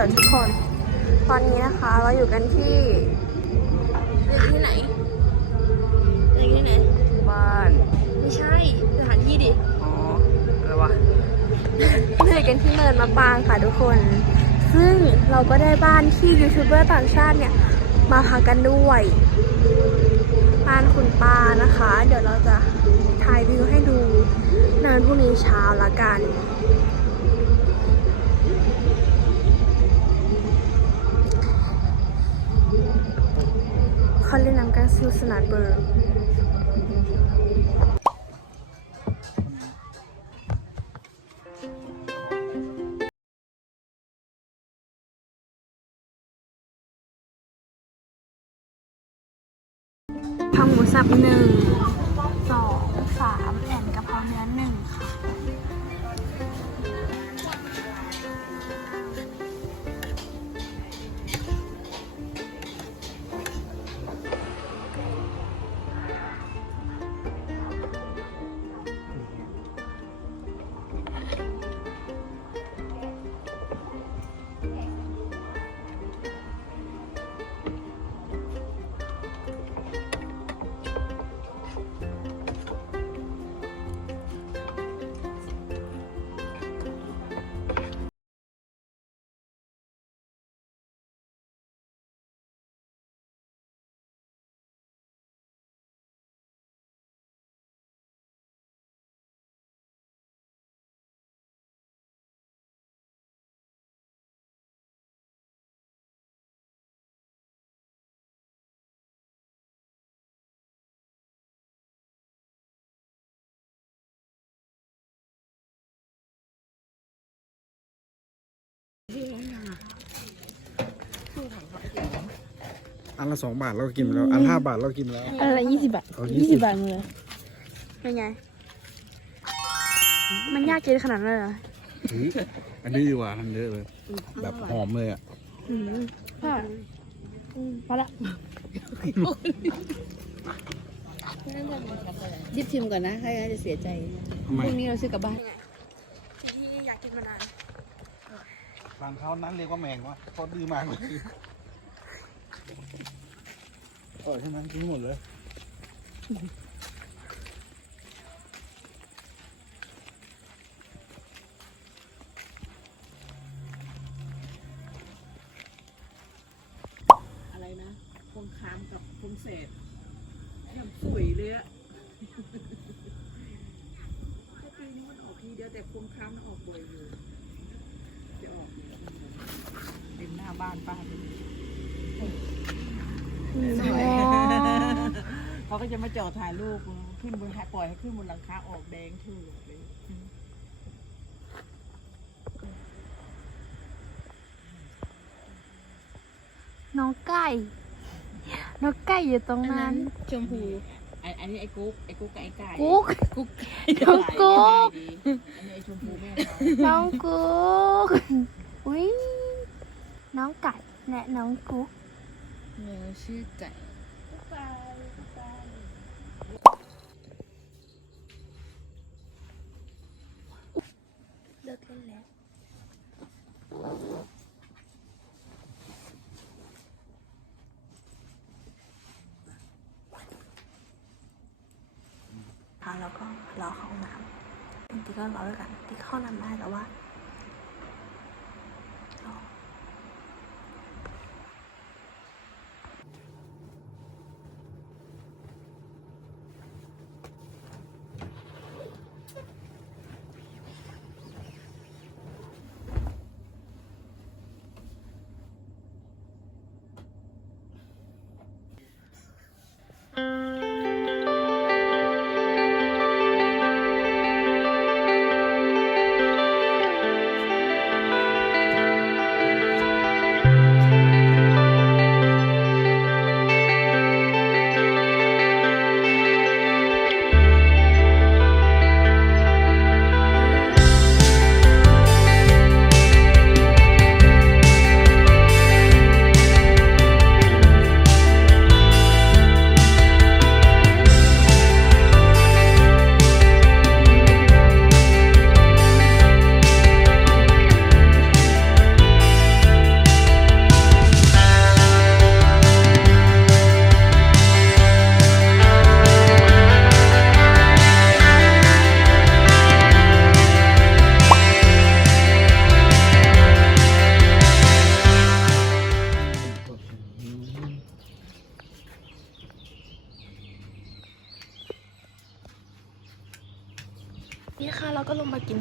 เหรอทุกคน ตอนนี้นะคะเราอยู่กันที่อยู่ที่ไหนอยู่ที่ไหน บ้าน ไม่ใช่สถานที่ดิ อ๋อ อะไรวะเราอยู่กันที่เนินมะปรางค่ะทุกคน ซึ่งเราก็ได้บ้านที่ยูทูบเบอร์ต่างชาติเนี่ย มาพักกันด้วย บ้านคุณป้านะคะ เดี๋ยวเราจะถ่ายวิวให้ดูในวันพรุ่งนี้เช้าละกัน เขาเล่นน้ำกันสนุกสนานเบอร์ทำหมูสับหนึ่ง อันละสองบาทเราก็กินไปแล้ว อันห้าบาทเราก็กินไปแล้ว อะไรยี่สิบบาทเอายี่สิบบาทมือเป็นไง มันยากกินขนาดนั้นเลยเหรออุ๊ยอันนี้ดีกว่าอันเยอะเลย แบบหอมเลยอะอืมค่ะอืมพอละรีบชิมก่อนนะถ้างั้นจะเสียใจ ทำไมพรุ่งนี้เราซื้อกลับบ้าน ที่อยากกินมานาน ร้านเขานั้นเรียกว่าแมงวะเขาดื้อมากเลยเออใช่ไหมกินหมดเลยอะไรนะพวงคามกับพวงเศษยังสวยเลยอะถ้าปีนี้มันออกทีเดียวแต่พวงคามมันออกบ่อยอยู่ จะออกเป็นหน้าบ้านป้าเลยสวยเขาก็จะมาจอดถ่ายรูปขึ้นบนปล่อยให้ขึ้นบนหลังคาออกแดงถูกเลยน้องไก่ น้องไก่อยู่ตรงนั้น ชมพู อันอันนี้ไอ้กุ๊กไอ้กุ๊กกับไอ้ไก่กุ๊ก กุ๊กน้องกุ๊ก อันนี้ไอ้ชมพูแม่เขาน้องกุ๊กอุ้ยน้องไก่และน้องกุ๊กเออชื่อไก่เลิกเล่นแล้วทาง แล้วก็รอเข้าห้องน้ำจริงๆก็รอด้วยกันที่เข้าน้ำได้แต่ว่า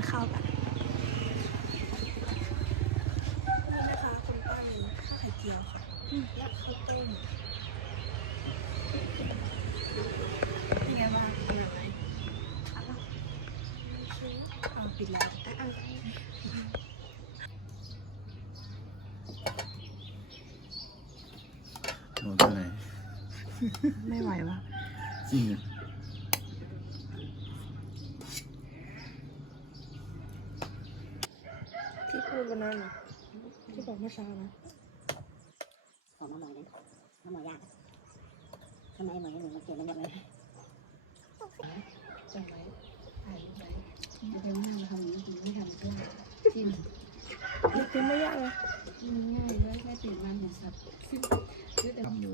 ข้าวกันนี่นะคะคุณป้ามีข้าวไข่เจียวค่ะและข้าวต้มที่ไงบ้างเป็นยังไงเอาปิดแล้วอะอะนอนที่ไหน ไม่ไหววะจริงอะ ที่พูดวันนั้นนะที่บอกเมื่อเช้านะขอมาหมอยนะมาหมอยยากทำไมหมอยหนูมันเปลี่ยนไปหมดเลยจำไว้ถ่ายรูปไว้เดี๋ยวนั่งทำอย่างนี้จริงไม่ทำก็จิ้มคือไม่ยากเลยจิ้มง่ายเลยแค่ตื่นมาเห็นสัตว์ซื้อแต่ทำหนู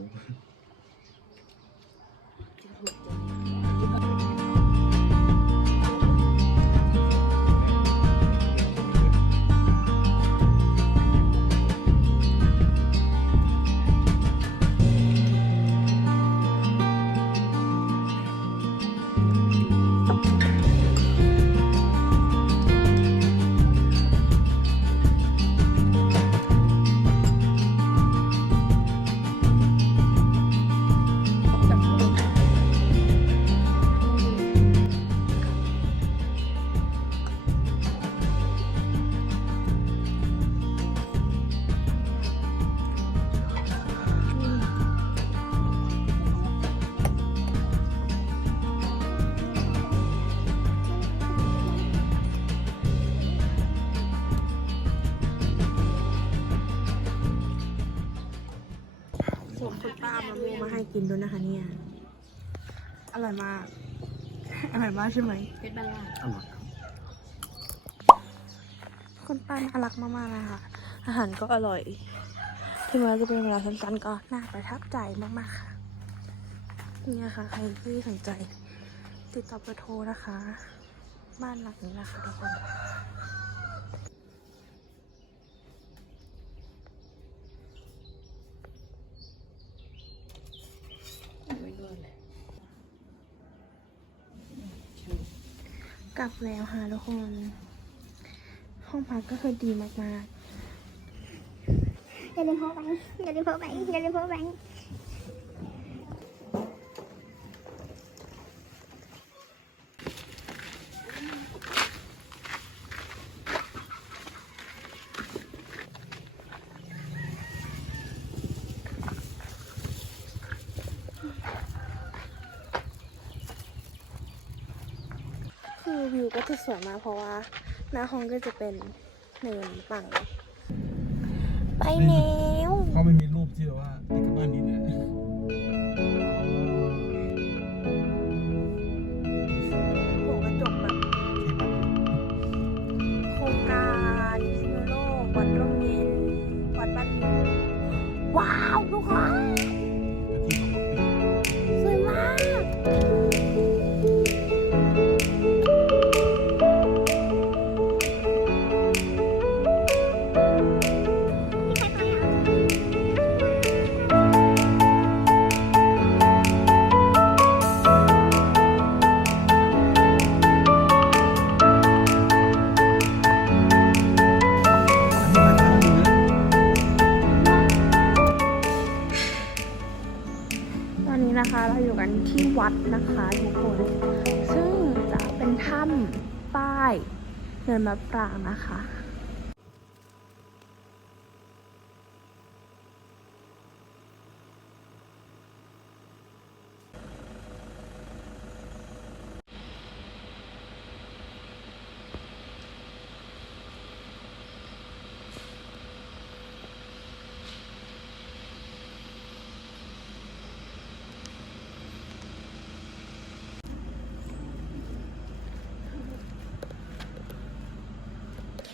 ด้วยนะคะเนี่ย อร่อยมาก อร่อยมากใช่ไหมเพชรบ้านลาดอร่อยครับคุณป้าน่ารักมากๆนะคะอาหารก็อร่อยถึงแม้จะเป็นเวลาสั้นๆก็น่าประทับใจมากๆค่ะ นี่นะคะใครที่สนใจ ติดต่อเบอร์โทรนะคะ บ้านหลังนี้นะคะทุกคน ไม่รอดเลย กลับแล้วค่ะทุกคน ห้องพักก็คือดีมากอย่าลืมพสแบงค์อย่าลืมพสแบงค์อย่าลืมโพสแบ ค์ๆคือวิวก็จะสวยมากเพราะว่า หน้าห้องก็จะเป็นเนินฝั่งไปแล้วเขาไม่มีรูปที่แบบว่าติดกับบ้านดินเนี่ย วัดนะคะทุกคน ซึ่งจะเป็นถ้ำป้ายเนินมะปรางนะคะ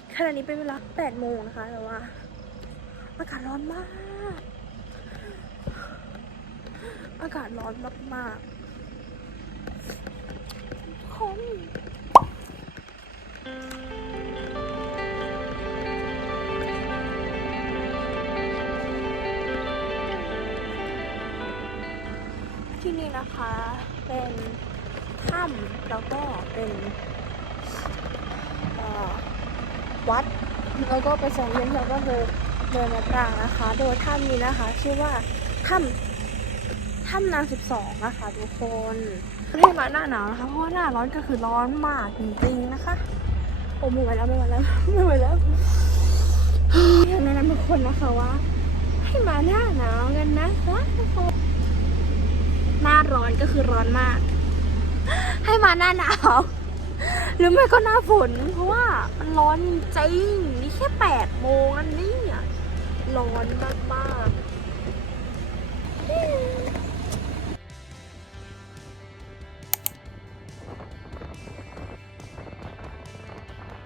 ข ณะนี้เป็นเวลา8โมงนะคะแต่ว่าอากาศร้อนมาก อากาศร้อนมากๆคนที่นี่นะคะเป็นถ้ำแล้วก็เป็น วัด แล้วก็ไปสองเย็นแล้วก็เลยเดินมาปรางนะคะ โดยถ้ำนี้นะคะ ชื่อว่าถ้ำถ้ำนางสิบสองนะคะทุกคนให้มาหน้าหนาวนะคะเพราะว่าหน้าร้อนก็คือร้อนมากจริงๆนะคะโอ้ไม่ไหวแล้วไม่ไหวแล้วไม่ไหวแล้วแนะนำทุกคนนะคะว่าให้มาหน้าหนาวกันนะคะทุกคนหน้าร้อนก็คือร้อนมาก ให้มาหน้าหนาว หรือไม่ก็หน้าฝนเพราะว่ามันร้อนจริง นี่แค่แปดโมงอันนี้ร้อนมากๆ